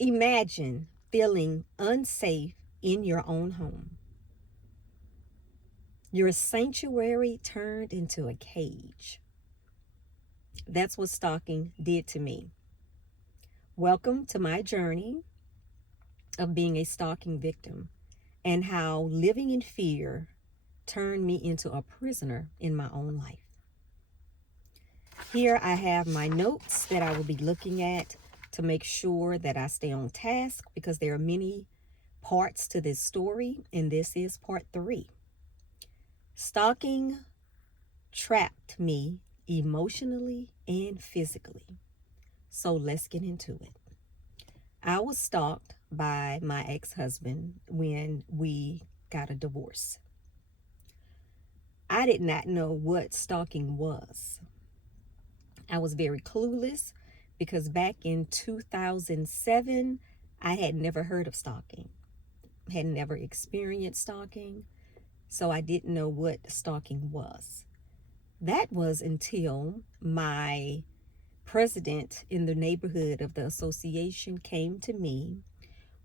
Imagine feeling unsafe in your own home. Your sanctuary turned into a cage. That's what stalking did to me. Welcome to my journey of being a stalking victim and how living in fear turned me into a prisoner in my own life. Here I have my notes that I will be looking at to make sure that I stay on task because there are many parts to this story, and this is part 3. Stalking trapped me emotionally and physically. So let's get into it. I was stalked by my ex-husband when we got a divorce. I did not know what stalking was. I was very clueless because back in 2007, I had never heard of stalking, had never experienced stalking, so I didn't know what stalking was. That was until my president in the neighborhood of the association came to me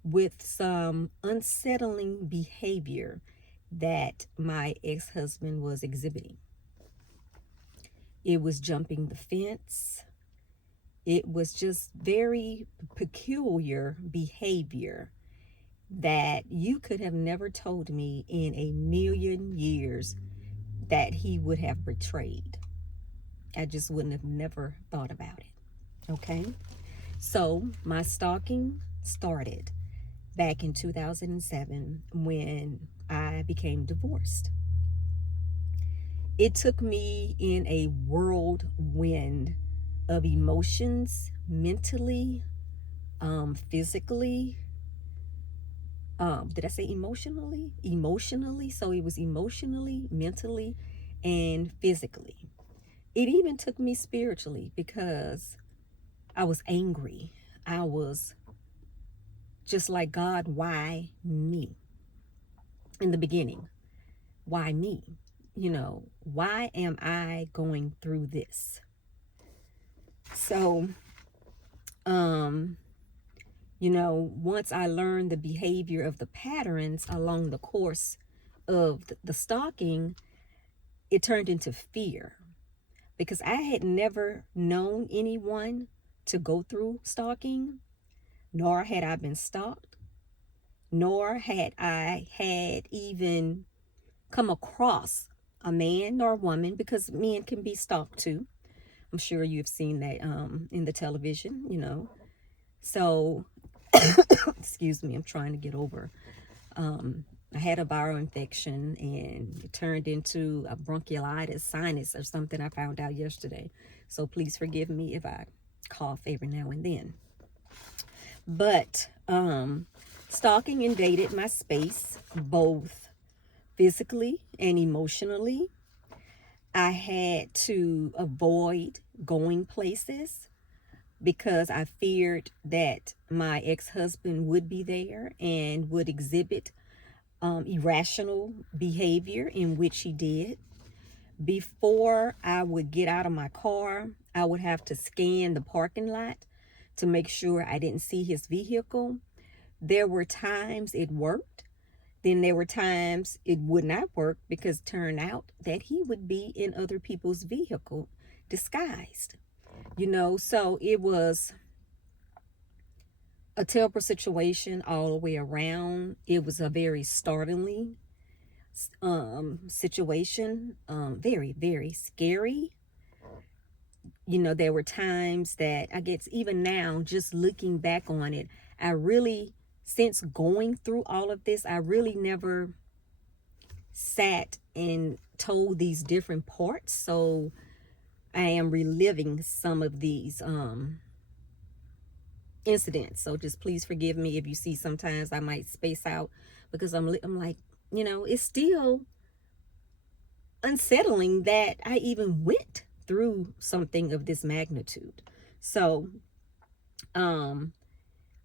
with some unsettling behavior that my ex-husband was exhibiting. It was jumping the fence. It was just very peculiar behavior that you could have never told me in a million years that he would have betrayed. I just wouldn't have never thought about it. Okay? So my stalking started back in 2007 when I became divorced. It took me in a whirlwind of emotions, mentally, physically. Did I say emotionally? Emotionally. So it was emotionally, mentally, and physically. It even took me spiritually because I was angry. I was just like, God, why me? In the beginning, why me? Why am I going through this? So, once I learned the behavior of the patterns along the course of the stalking, it turned into fear because I had never known anyone to go through stalking, nor had I been stalked, nor had I had even come across a man nor a woman, because men can be stalked too. I'm sure you've seen that in the television. So, excuse me, I'm trying to get over. I had a viral infection and it turned into a bronchiolitis, sinus, or something I found out yesterday. So please forgive me if I cough every now and then. But stalking invaded my space, both physically and emotionally. I had to avoid going places because I feared that my ex-husband would be there and would exhibit irrational behavior, in which he did. Before I would get out of my car, I would have to scan the parking lot to make sure I didn't see his vehicle. There were times it worked. Then there were times it would not work because it turned out that he would be in other people's vehicle disguised. So it was a terrible situation all the way around. It was a very startling situation, very, very scary. There were times that I guess even now, just looking back on it, since going through all of this, I really never sat and told these different parts. So I am reliving some of these incidents. So just please forgive me if you see sometimes I might space out because I'm like, it's still unsettling that I even went through something of this magnitude. So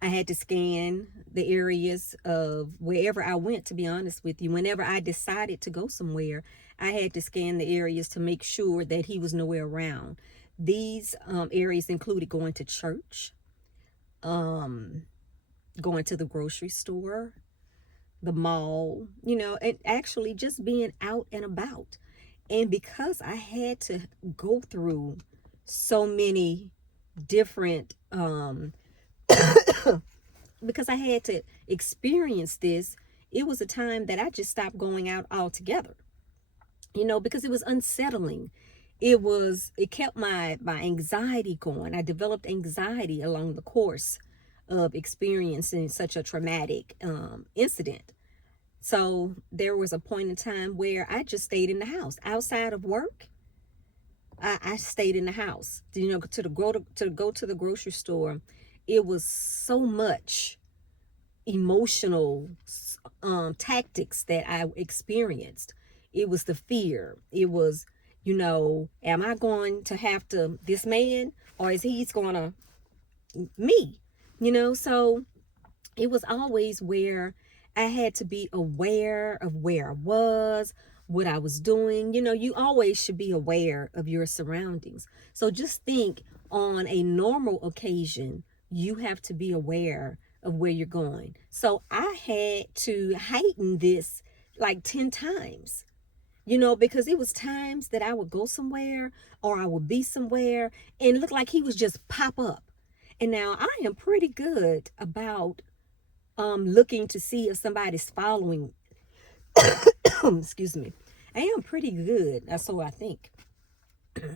I had to scan the areas of wherever I went, to be honest with you. Whenever I decided to go somewhere, I had to scan the areas to make sure that he was nowhere around. These areas included going to church, going to the grocery store, the mall, and actually just being out and about. And because I had to go through so many different, because I had to experience this, it was a time that I just stopped going out altogether, because it was unsettling. It kept my anxiety going. I developed anxiety along the course of experiencing such a traumatic incident. So there was a point in time where I just stayed in the house. Outside of work, I stayed in the house. To go to the grocery store, it was so much emotional tactics that I experienced. It was the fear. It was, am I going to have to this man, or is he's gonna me? So it was always where I had to be aware of where I was, what I was doing. You always should be aware of your surroundings. So just think, on a normal occasion, you have to be aware of where you're going. So I had to heighten this like 10 times, because it was times that I would go somewhere or I would be somewhere and look like he was just pop up. And now I am pretty good about looking to see if somebody's following. Excuse me. I am pretty good, so I think,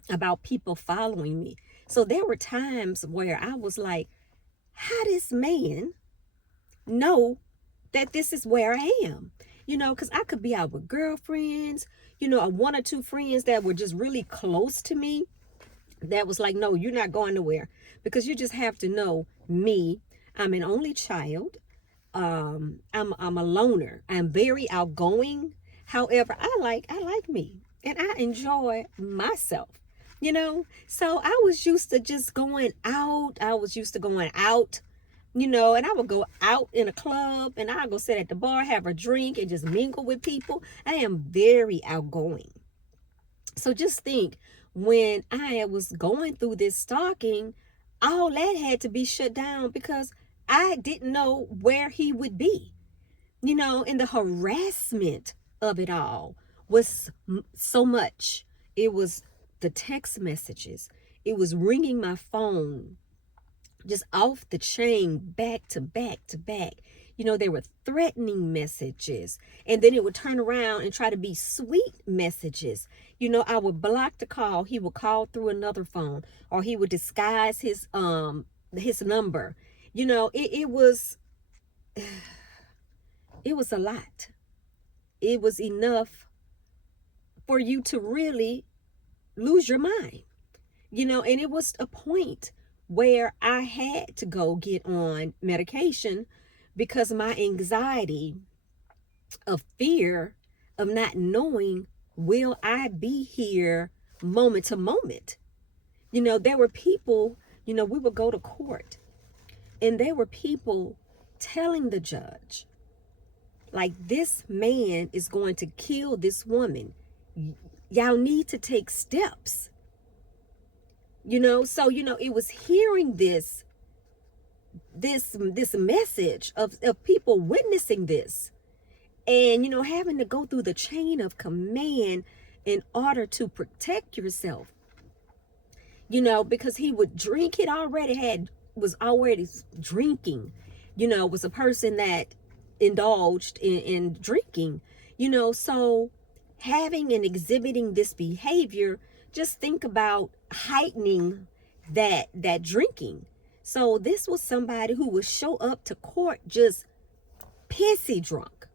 about people following me. So there were times where I was like, how this man know that this is where I am? Because I could be out with girlfriends, one or two friends that were just really close to me that was like, no, you're not going nowhere, because you just have to know me. I'm an only child. I'm a loner. I'm very outgoing. However, I like me, and I enjoy myself. So I was used to just going out. I was used to going out, and I would go out in a club, and I'd go sit at the bar, have a drink, and just mingle with people. I am very outgoing. So just think, when I was going through this stalking, all that had to be shut down because I didn't know where he would be, and the harassment of it all was so much. It was the text messages. It was ringing my phone just off the chain, back to back to back. There were threatening messages, and then it would turn around and try to be sweet messages. I would block the call. He would call through another phone, or he would disguise his number. It was it was a lot. It was enough for you to really lose your mind. And it was a point where I had to go get on medication because my anxiety of fear of not knowing, will I be here moment to moment? There were people, we would go to court, and there were people telling the judge, like, this man is going to kill this woman. Y'all need to take steps. So it was hearing this message of people witnessing this, and having to go through the chain of command in order to protect yourself. Because he would drink. Was already drinking. Was a person that indulged in drinking. So having and exhibiting this behavior, just think about heightening that drinking. So this was somebody who would show up to court just pissy drunk.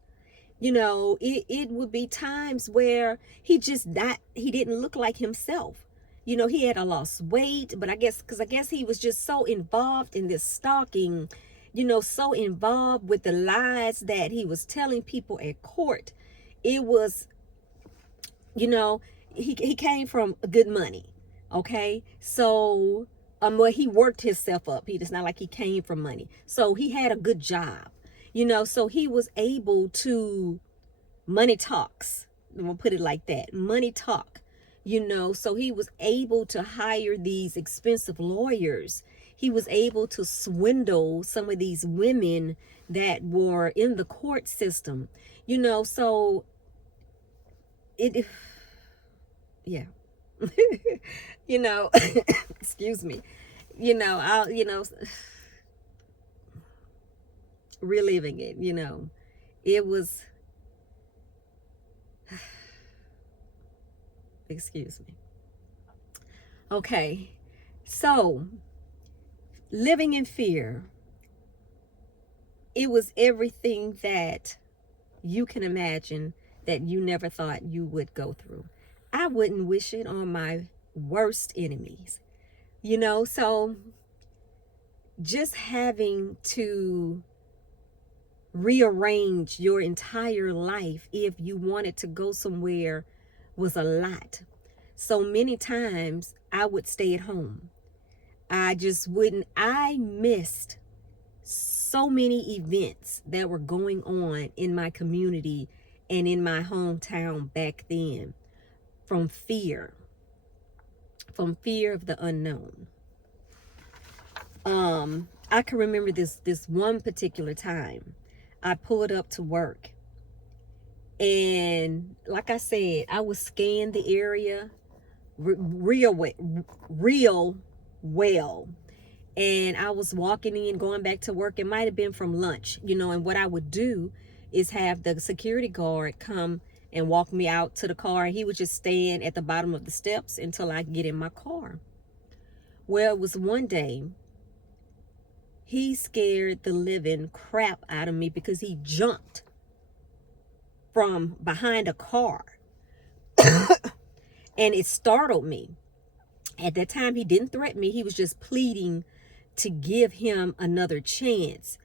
It would be times where he didn't look like himself. He had lost weight, but I guess he was just so involved in this stalking, so involved with the lies that he was telling people at court. It was, he came from good money. Okay. So, well, he worked himself up. It's not like he came from money. So he had a good job, so he was able to, money talks. I'm gonna put it like that. Money talk, so he was able to hire these expensive lawyers. he was able to swindle some of these women that were in the court system. So it yeah. Excuse me. I'll reliving it. It was, excuse me. Okay, so living in fear, it was everything that you can imagine that you never thought you would go through. I wouldn't wish it on my worst enemies. So just having to rearrange your entire life if you wanted to go somewhere was a lot. So many times I would stay at home. I just wouldn't. I missed so many events that were going on in my community and in my hometown back then from fear of the unknown. I can remember this one particular time. I pulled up to work, and like I said, I would scan the area real well. And I was walking in, going back to work. It might have been from lunch, and what I would do is have the security guard come and walk me out to the car. He would just stand at the bottom of the steps until I get in my car. Well, it was one day, he scared the living crap out of me because he jumped from behind a car. And it startled me. At that time, he didn't threaten me. He was just pleading to give him another chance.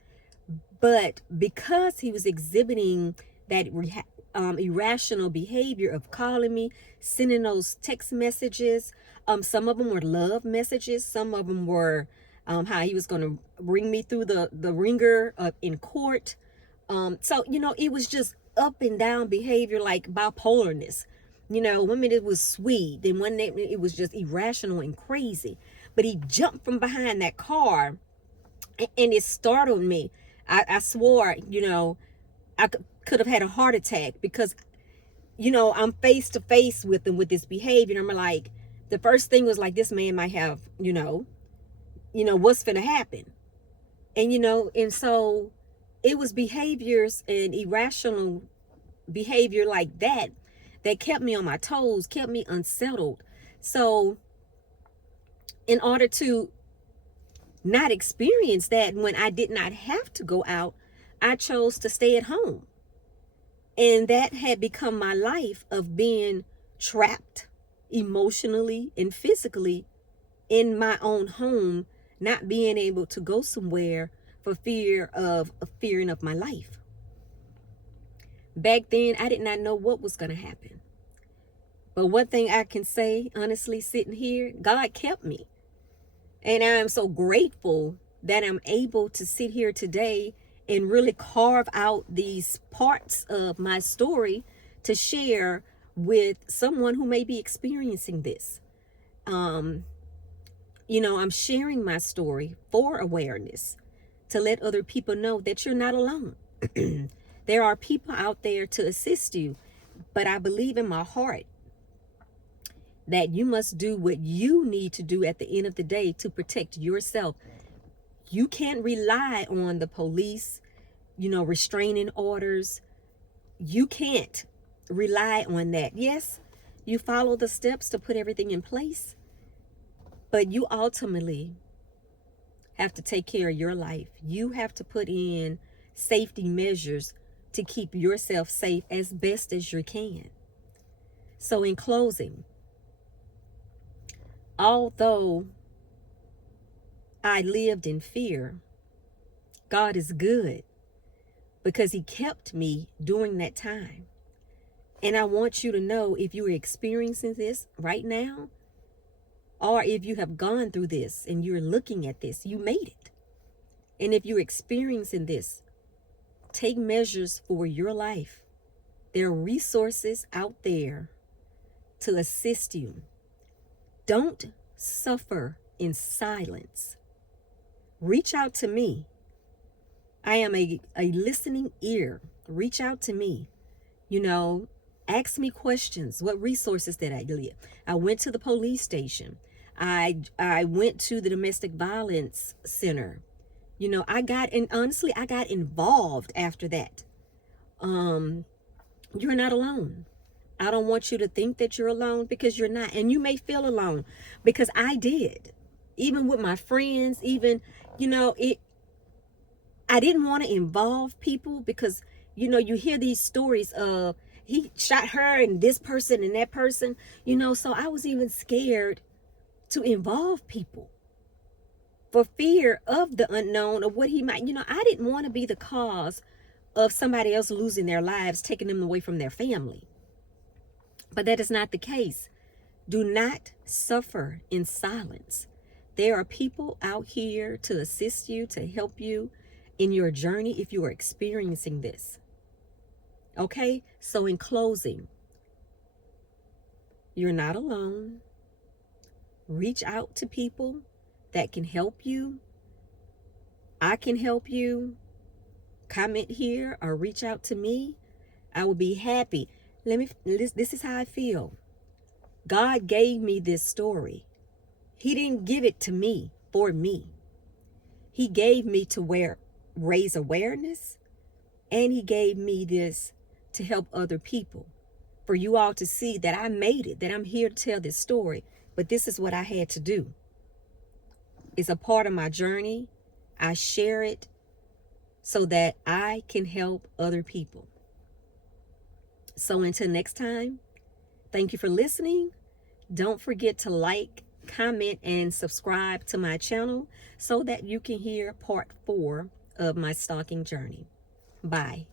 But because he was exhibiting that irrational behavior of calling me, sending those text messages, some of them were love messages. Some of them were how he was going to bring me through the ringer in court. So, it was just up and down behavior, like bipolarness. One minute it was sweet, then one minute it was just irrational and crazy. But he jumped from behind that car, and it startled me. I swore, I could have had a heart attack because, I'm face to face with him with this behavior. And I'm like, the first thing was like, this man might have, what's finna happen? And, and so it was behaviors and irrational behavior like that kept me on my toes, kept me unsettled. So in order to not experience that when I did not have to go out, I chose to stay at home. And that had become my life of being trapped emotionally and physically in my own home, not being able to go somewhere for fear of fearing of my life. Back then, I did not know what was going to happen. But one thing I can say, honestly, sitting here, God kept me. And I am so grateful that I'm able to sit here today and really carve out these parts of my story to share with someone who may be experiencing this. I'm sharing my story for awareness, to let other people know that you're not alone. There are people out there to assist you, but I believe in my heart that you must do what you need to do at the end of the day to protect yourself. You can't rely on the police, restraining orders. You can't rely on that. Yes, you follow the steps to put everything in place, but you ultimately have to take care of your life. You have to put in safety measures to keep yourself safe as best as you can. So in closing, although I lived in fear, God is good because he kept me during that time. And I want you to know, if you are experiencing this right now, or if you have gone through this and you're looking at this, you made it. And if you're experiencing this, take measures for your life. There are resources out there to assist you. Don't suffer in silence. reach out to me. I am a listening ear. Reach out to me. You know, ask me questions. What resources did I get? I went to the police station. I went to the domestic violence center. You know, and honestly, I got involved after that. You're not alone. I don't want you to think that you're alone, because you're not. And you may feel alone, because I did. Even with my friends, even, you know, I didn't want to involve people, because, you know, you hear these stories of he shot her and this person and that person, you know, so I was even scared to involve people for fear of the unknown, of what he might, you know, I didn't want to be the cause of somebody else losing their lives, taking them away from their family. But that is not the case. Do not suffer in silence. There are people out here to assist you, to help you in your journey if you are experiencing this. Okay? So in closing, you're not alone. Reach out to people that can help you. I can help you. Comment here or reach out to me. I will be happy. This is how I feel. God gave me this story. He didn't give it to me for me. He gave me to raise awareness, and he gave me this to help other people. For you all to see that I made it, that I'm here to tell this story, but this is what I had to do. It's a part of my journey. I share it so that I can help other people. So until next time, thank you for listening. Don't forget to like, comment, and subscribe to my channel so that you can hear part 4 of my stalking journey. Bye.